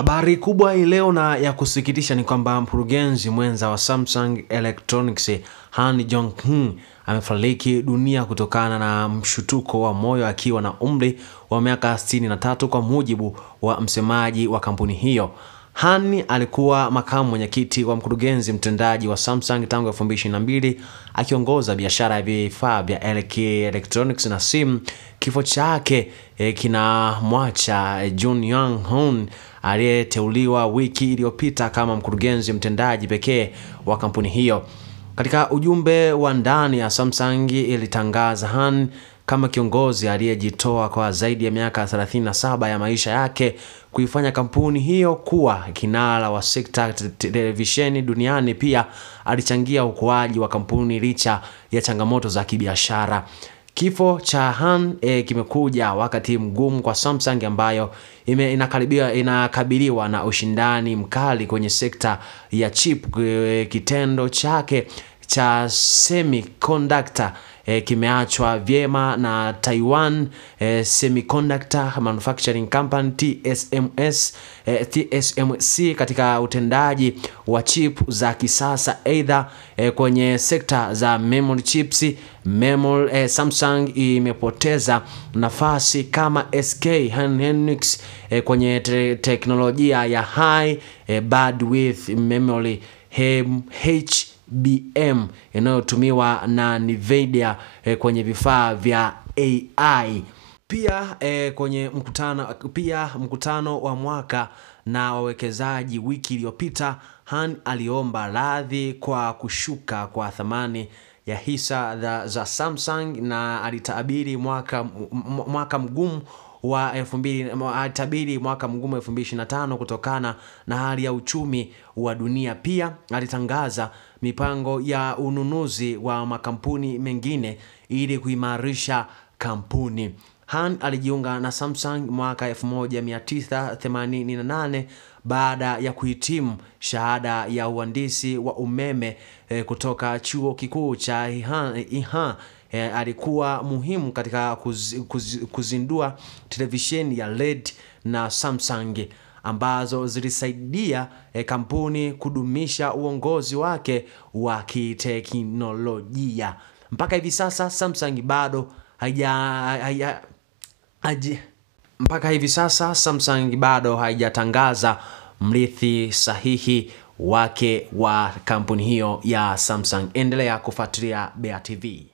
Habari kubwa hii leo na ya kusikitisha ni kwamba mkurugenzi mwenza wa Samsung Electronics Han Jong-un amefariki dunia kutokana na mshutuko wa moyo akiwa na umri wa miaka 63 kwa mujibu wa msemaji wa kampuni hiyo. Han alikuwa makamu mwenyekiti wa mkurugenzi mtendaji wa Samsung tangu 2022 akiongoza biashara ya vifaa vya electronics na simu. Kifo chake kinamwacha Jun Young-hoon aliyeteuliwa wiki iliyopita kama mkurugenzi mtendaji pekee wa kampuni hiyo. Katika ujumbe wa ndani ya Samsung ilitangaza Han kama kiongozi aliyejitoa kwa zaidi ya miaka 37 ya maisha yake kuifanya kampuni hiyo kuwa kinara wa sekta televisheni duniani. Pia alichangia ukuaji wa kampuni licha ya changamoto za kibiashara. Kifo cha Han kimekuja wakati mgumu kwa Samsung ambayo inakabiliwa na ushindani mkali kwenye sekta ya chip. Kitendo chake cha semiconductor kimeachwa vyema na Taiwan Semiconductor Manufacturing Company TSMC katika utendaji wa chip za kisasa either kwenye sekta za memory chips. Samsung imepoteza nafasi kama SK Hynix kwenye teknolojia ya high bandwidth memory HBM inayotumiwa na Nvidia kwenye vifaa vya AI. Kwenye mkutano wa mwaka na wawekezaji wiki iliyopita, Han aliomba radhi kwa kushuka kwa thamani ya hisa za Samsung na alitabiri mwaka mgumu wa 2025 kutokana na hali ya uchumi wa dunia. Pia alitangaza mipango ya ununuzi wa makampuni mengine ili kuimarisha kampuni. Han alijiunga na Samsung mwaka 1988 baada ya kuhitimu shahada ya uhandisi wa umeme kutoka chuo kikuu cha Ihan. Alikuwa muhimu katika kuzindua televisheni ya LED na Samsung ambazo zilisaidia kampuni kudumisha uongozi wake wa kiteknolojia. Mpaka hivi sasa Samsung bado haijatangaza mrithi sahihi wake wa kampuni hiyo ya Samsung. Endelea kufuatilia Bea TV.